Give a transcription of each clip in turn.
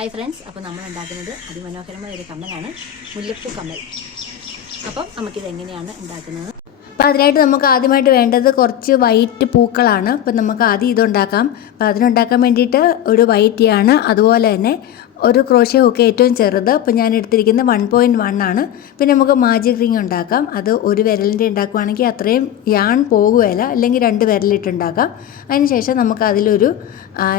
Hi friends, അപ്പോൾ നമ്മൾ ഉണ്ടാക്കുന്നത് അതിമനോഹരമായ ഒരു കമ്മലാണ്, മുല്ലപ്പൂ കമ്മൽ. അപ്പം നമുക്കിത് എങ്ങനെയാണ് ഉണ്ടാക്കുന്നത്? അപ്പോൾ അതിനായിട്ട് നമുക്ക് ആദ്യമായിട്ട് വേണ്ടത് കുറച്ച് വൈറ്റ് പൂക്കളാണ്. അപ്പോൾ നമുക്ക് ആദ്യം ഇതുണ്ടാക്കാം. അപ്പോൾ അതിനുണ്ടാക്കാൻ വേണ്ടിയിട്ട് ഒരു വൈറ്റ് യാണ്, അതുപോലെ തന്നെ ഒരു ക്രോഷ്യ ഹുക്ക് ഏറ്റവും ചെറുത്. അപ്പോൾ ഞാൻ എടുത്തിരിക്കുന്നത് 1.1 ആണ്. പിന്നെ നമുക്ക് മാജിക് റിങ് ഉണ്ടാക്കാം. അത് ഒരു വിരലിൻ്റെ ഉണ്ടാക്കുകയാണെങ്കിൽ അത്രയും യാൺ പോകുകയില്ല, അല്ലെങ്കിൽ 2 വിരലിട്ടുണ്ടാക്കാം. അതിനുശേഷം നമുക്ക് അതിലൊരു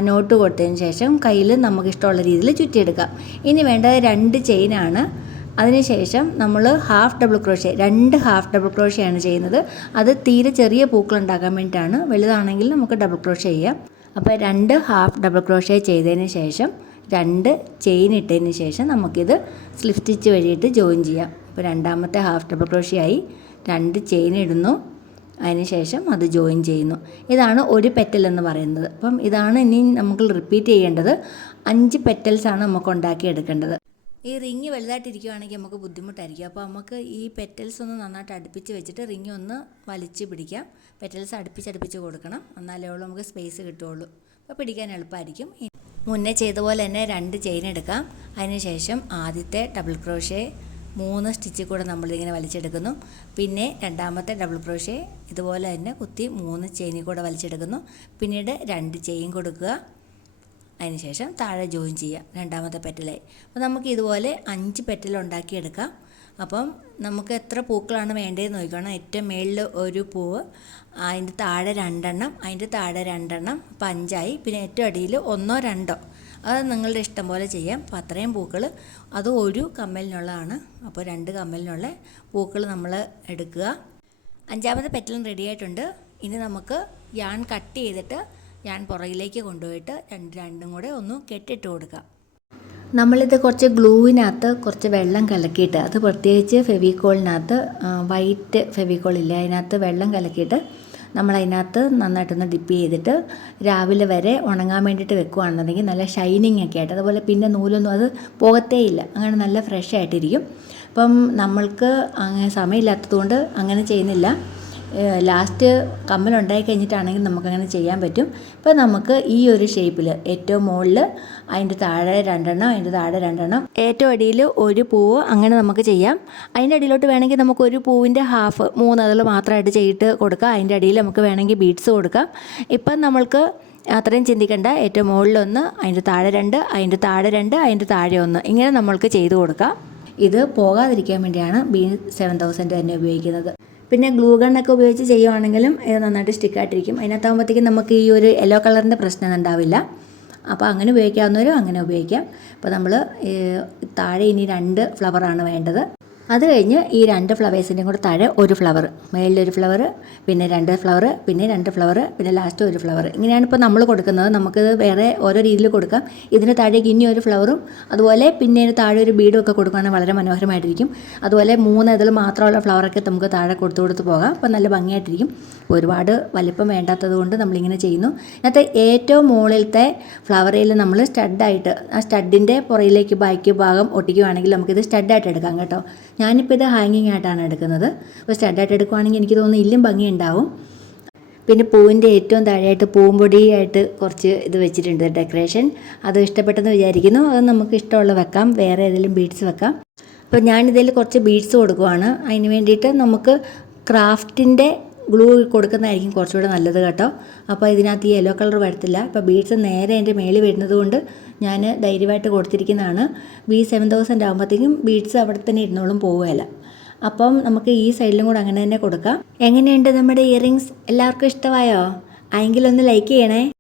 നോട്ട് കൊടുത്തതിന് ശേഷം കയ്യിൽ നമുക്കിഷ്ടമുള്ള രീതിയിൽ ചുറ്റിയെടുക്കാം. ഇനി വേണ്ടത് 2 ചെയിനാണ്. അതിനുശേഷം നമ്മൾ half double crochet, 2 half double ക്രോഷ്യയാണ് ചെയ്യുന്നത്. അത് തീരെ ചെറിയ പൂക്കൾ ഉണ്ടാക്കാൻ വേണ്ടിയിട്ടാണ്. വലുതാണെങ്കിൽ നമുക്ക് ഡബിൾ ക്രോഷ്യ ചെയ്യാം. അപ്പോൾ 2 ഹാഫ് ഡബിൾ ക്രോഷ്യ ചെയ്തതിന് ശേഷം 2 ചെയിൻ ഇട്ടതിന് ശേഷം നമുക്കിത് സ്ലിപ്പ് സ്റ്റിച്ച് വഴിയിട്ട് ജോയിൻ ചെയ്യാം. അപ്പോൾ രണ്ടാമത്തെ ഹാഫ് ഡബിൾ ക്രോഷ്യ ആയി, 2 ചെയിൻ ഇടുന്നു, അതിനുശേഷം അത് ജോയിൻ ചെയ്യുന്നു. ഇതാണ് ഒരു പെറ്റൽ എന്ന് പറയുന്നത്. അപ്പം ഇതാണ് ഇനി നമുക്ക് റിപ്പീറ്റ് ചെയ്യേണ്ടത്. 5 പെറ്റൽസാണ് നമുക്ക് ഉണ്ടാക്കിയെടുക്കേണ്ടത്. ഈ റിങ് വലുതായിട്ടിരിക്കുകയാണെങ്കിൽ നമുക്ക് ബുദ്ധിമുട്ടായിരിക്കും. അപ്പോൾ നമുക്ക് ഈ പെറ്റൽസ് ഒന്ന് നന്നായിട്ട് അടുപ്പിച്ച് വെച്ചിട്ട് റിങ് ഒന്ന് വലിച്ച് പിടിക്കാം. പെറ്റൽസ് അടുപ്പിച്ച് കൊടുക്കണം, എന്നാലേ ഉള്ളൂ നമുക്ക് സ്പേസ് കിട്ടുകയുള്ളൂ. അപ്പോൾ പിടിക്കാൻ എളുപ്പമായിരിക്കും. മുന്നേ ചെയ്ത പോലെ തന്നെ 2 ചെയിൻ എടുക്കാം. അതിനുശേഷം ആദ്യത്തെ ഡബിൾ ക്രോഷ്യ 3 സ്റ്റിച്ചിൽ കൂടെ നമ്മളിങ്ങനെ വലിച്ചെടുക്കുന്നു. പിന്നെ രണ്ടാമത്തെ ഡബിൾ ക്രോഷ്യ ഇതുപോലെ തന്നെ കുത്തി 3 ചെയിനിൽ കൂടെ വലിച്ചെടുക്കുന്നു. പിന്നീട് 2 ചെയിൻ കൊടുക്കുക, അതിനുശേഷം താഴെ ജോയിൻ ചെയ്യുക, രണ്ടാമത്തെ പെറ്റലായി. അപ്പോൾ നമുക്ക് ഇതുപോലെ 5 പെറ്റൽ ഉണ്ടാക്കിയെടുക്കാം. അപ്പം നമുക്ക് എത്ര പൂക്കളാണ് വേണ്ടതെന്ന് നോക്കണം. ഏറ്റവും മേളിൽ ഒരു പൂവ്, അതിൻ്റെ താഴെ 2 എണ്ണം, അതിൻ്റെ താഴെ 2 എണ്ണം, അപ്പം 5 ആയി. പിന്നെ ഏറ്റവും അടിയിൽ 1 2 അത് നിങ്ങളുടെ ഇഷ്ടം പോലെ ചെയ്യാം. അപ്പോൾ അത്രയും പൂക്കൾ, അത് ഒരു കമ്മലിനുള്ളതാണ്. അപ്പോൾ 2 കമ്മലിനുള്ള പൂക്കൾ നമ്മൾ എടുക്കുക. 5ാമത്തെ പെറ്റലും റെഡി ആയിട്ടുണ്ട്. ഇനി നമുക്ക് യാൺ കട്ട് ചെയ്തിട്ട് ഞാൻ പുറകിലേക്ക് കൊണ്ടുപോയിട്ട് രണ്ടും കൂടെ ഒന്ന് കെട്ടിട്ട് കൊടുക്കാം. നമ്മളിത് കുറച്ച് ഗ്ലൂവിനകത്ത് കുറച്ച് വെള്ളം കലക്കിയിട്ട്, അത് പ്രത്യേകിച്ച് ഫെവിക്കോളിനകത്ത്, വൈറ്റ് ഫെവിക്കോളില്ല, അതിനകത്ത് വെള്ളം കലക്കിയിട്ട് നമ്മളതിനകത്ത് നന്നായിട്ടൊന്ന് ഡിപ്പ് ചെയ്തിട്ട് രാവിലെ വരെ ഉണങ്ങാൻ വേണ്ടിയിട്ട് വെക്കുകയാണെന്നുണ്ടെങ്കിൽ നല്ല ഷൈനിങ് ഒക്കെ ആയിട്ട്, അതുപോലെ പിന്നെ നൂലൊന്നും അത് പോകത്തേയില്ല, അങ്ങനെ നല്ല ഫ്രഷ് ആയിട്ടിരിക്കും. അപ്പം നമ്മൾക്ക് അങ്ങനെ സമയമില്ലാത്തതുകൊണ്ട് അങ്ങനെ ചെയ്യുന്നില്ല. ലാസ്റ്റ് കമ്മലുണ്ടായി കഴിഞ്ഞിട്ടാണെങ്കിൽ നമുക്കങ്ങനെ ചെയ്യാൻ പറ്റും. ഇപ്പോൾ നമുക്ക് ഈ ഒരു ഷേപ്പിൽ ഏറ്റവും മുകളിൽ, അതിൻ്റെ താഴെ 2 എണ്ണം, അതിൻ്റെ താഴെ 2 എണ്ണം, ഏറ്റവും അടിയിൽ ഒരു പൂവ്, അങ്ങനെ നമുക്ക് ചെയ്യാം. അതിൻ്റെ അടിയിലോട്ട് വേണമെങ്കിൽ നമുക്ക് ഒരു പൂവിൻ്റെ ഹാഫ് 3 അതിൽ മാത്രമായിട്ട് ചെയ്തിട്ട് കൊടുക്കാം. അതിൻ്റെ അടിയിൽ നമുക്ക് വേണമെങ്കിൽ ബീഡ്സ് കൊടുക്കാം. ഇപ്പം നമ്മൾക്ക് അത്രയും ചിന്തിക്കേണ്ട. ഏറ്റവും മുകളിലൊന്ന്, അതിൻ്റെ താഴെ 2, അതിൻ്റെ താഴെ 2, അതിൻ്റെ താഴെ 1, ഇങ്ങനെ നമ്മൾക്ക് ചെയ്ത് കൊടുക്കാം. ഇത് പോകാതിരിക്കാൻ വേണ്ടിയാണ് B7000 തന്നെ ഉപയോഗിക്കുന്നത്. പിന്നെ ഗ്ലൂ ഗണ്ണൊക്കെ ഉപയോഗിച്ച് ചെയ്യുവാണെങ്കിലും ഇത് നന്നായിട്ട് സ്റ്റിക്കായിട്ടിരിക്കും. അതിനകത്താകുമ്പോഴത്തേക്കും നമുക്ക് ഈ ഒരു യെല്ലോ കളറിൻ്റെ പ്രശ്നം ഉണ്ടാവില്ല. അപ്പോൾ അങ്ങനെ ഉപയോഗിക്കാവുന്നവരും അങ്ങനെ ഉപയോഗിക്കാം. അപ്പോൾ നമ്മൾ താഴെ ഇനി 2 ഫ്ലവറാണ് വേണ്ടത്. അത് കഴിഞ്ഞ് ഈ 2 ഫ്ലവേഴ്സിൻ്റെയും കൂടെ താഴെ ഒരു ഫ്ലവർ, മേളിലൊരു ഫ്ലവർ, പിന്നെ 2 ഫ്ലവർ, പിന്നെ 2 ഫ്ലവർ, പിന്നെ ലാസ്റ്റ് ഒരു ഫ്ലവർ. ഇങ്ങനെയാണ് ഇപ്പോൾ നമ്മൾ കൊടുക്കുന്നത്. നമുക്കിത് വേറെ ഓരോ രീതിയിൽ കൊടുക്കാം. ഇതിന് താഴേക്ക് ഇനി ഒരു ഫ്ലവറും, അതുപോലെ പിന്നെ താഴെ ഒരു ബീഡും ഒക്കെ കൊടുക്കുകയാണെങ്കിൽ വളരെ മനോഹരമായിട്ടിരിക്കും. അതുപോലെ 3 ഇതിൽ മാത്രമുള്ള ഫ്ലവറൊക്കെ നമുക്ക് താഴെ കൊടുത്ത് പോകാം. അപ്പോൾ നല്ല ഭംഗിയായിട്ടിരിക്കും. ഒരുപാട് വലിപ്പം വേണ്ടാത്തത് കൊണ്ട് നമ്മളിങ്ങനെ ചെയ്യുന്നു. അതിനകത്ത് ഏറ്റവും മുകളിലത്തെ ഫ്ലവറിൽ നമ്മൾ സ്റ്റഡായിട്ട്, ആ സ്റ്റഡിൻ്റെ പുറയിലേക്ക് ബാക്കി ഭാഗം ഒട്ടിക്കുകയാണെങ്കിൽ നമുക്കിത് സ്റ്റഡായിട്ട് എടുക്കാം കേട്ടോ. ഞാനിപ്പോൾ ഇത് ഹാങ്ങിങ് ആയിട്ടാണ് എടുക്കുന്നത്. അപ്പോൾ സ്റ്റഡായിട്ട് എടുക്കുകയാണെങ്കിൽ എനിക്ക് തോന്നുന്നു ഇല്ലും ഭംഗി ഉണ്ടാവും. പിന്നെ പൂവിൻ്റെ ഏറ്റവും താഴെയായിട്ട് പൂമ്പൊടിയായിട്ട് കുറച്ച് ഇത് വെച്ചിട്ടുണ്ട്, ഡെക്കറേഷൻ. അത് ഇഷ്ടപ്പെട്ടെന്ന് വിചാരിക്കുന്നു. അത് നമുക്ക് ഇഷ്ടമുള്ള വെക്കാം, വേറെ ഏതെങ്കിലും ബീഡ്സ് വെക്കാം. അപ്പോൾ ഞാനിതിൽ കുറച്ച് ബീഡ്സ് കൊടുക്കുവാണ്. അതിന് വേണ്ടിയിട്ട് നമുക്ക് ക്രാഫ്റ്റിൻ്റെ ഗ്ലൂ കൊടുക്കുന്നതായിരിക്കും കുറച്ചുകൂടെ നല്ലത് കേട്ടോ. അപ്പോൾ ഇതിനകത്ത് ഈ യെല്ലോ കളർ വരത്തില്ല. അപ്പോൾ ബീഡ്സ് നേരെ എൻ്റെ മേളിൽ വരുന്നത് കൊണ്ട് ഞാൻ ധൈര്യമായിട്ട് കൊടുത്തിരിക്കുന്നതാണ്. B7000 ആകുമ്പോഴത്തേക്കും ബീഡ്സ് അവിടെ തന്നെ ഇരുന്നോളും, പോവുകയില്ല. അപ്പം നമുക്ക് ഈ സൈഡിലും കൂടെ അങ്ങനെ തന്നെ കൊടുക്കാം. എങ്ങനെയുണ്ട് നമ്മുടെ ഇയറിങ്സ്? എല്ലാവർക്കും ഇഷ്ടമായോ? ആയെങ്കിലൊന്ന് ലൈക്ക് ചെയ്യണേ.